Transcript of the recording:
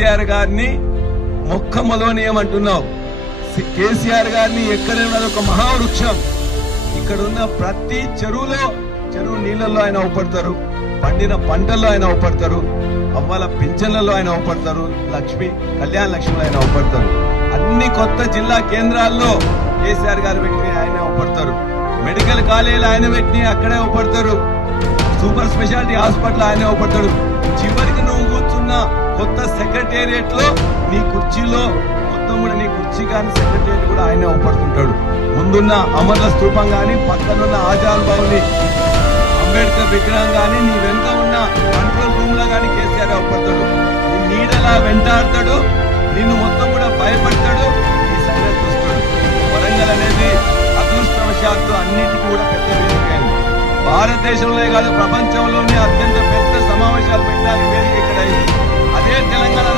కేసీఆర్ గారిని మొక్కమలోనేయమంటున్నావు. కేసీఆర్ గారిని ఎక్కడైనా ఒక మహావృక్షం. ఇక్కడున్న ప్రతి చెరువు నీళ్లలో ఆయన అవపడతారు, పండిన పంటల్లో ఆయన అవపడతారు, అవ్వాల పింఛన్లలో ఆయన అవపడతారు, కళ్యాణ లక్ష్మిలో ఆయన అవపడతారు. అన్ని కొత్త జిల్లా కేంద్రాల్లో కేసీఆర్ గారు పెట్టి ఆయన అవపడతారు. మెడికల్ కాలేజీలు ఆయన పెట్టి అక్కడే అవపడతారు. సూపర్ స్పెషాలిటీ హాస్పిటల్ ఆయన అవపడతాడు. చివరికి నువ్వు కూర్చున్న కొత్త సెక్రటేరియట్ లో నీ కుర్చీలో మొత్తం కూడా నీ కుర్చీ కానీ సెక్రటేరియట్ కూడా ఆయనే అవపడుతుంటాడు. ముందున్న అమర్ల స్తూపం గాని, పక్కనున్న ఆజాద్ భవని అంబేద్కర్ విగ్రహం గాని, నీ వెనుక ఉన్న కంట్రోల్ రూమ్ లో గాని కేసీఆర్ అవపడతాడు. నీ నీడలా వెంటాడతాడు, నిన్ను మొత్తం కూడా భయపడతాడు, నీ సంగతి చూస్తాడు. వరంగల్ అనేది అదృష్టవశాత్తు అన్నిటికీ కూడా పెద్ద వేదిక అయింది. భారతదేశంలో కాదు ప్రపంచంలోనే అత్యంత పెద్ద సమావేశాలు పెట్టడానికి వేదిక ఇక్కడ అయింది. అదే తెలంగాణ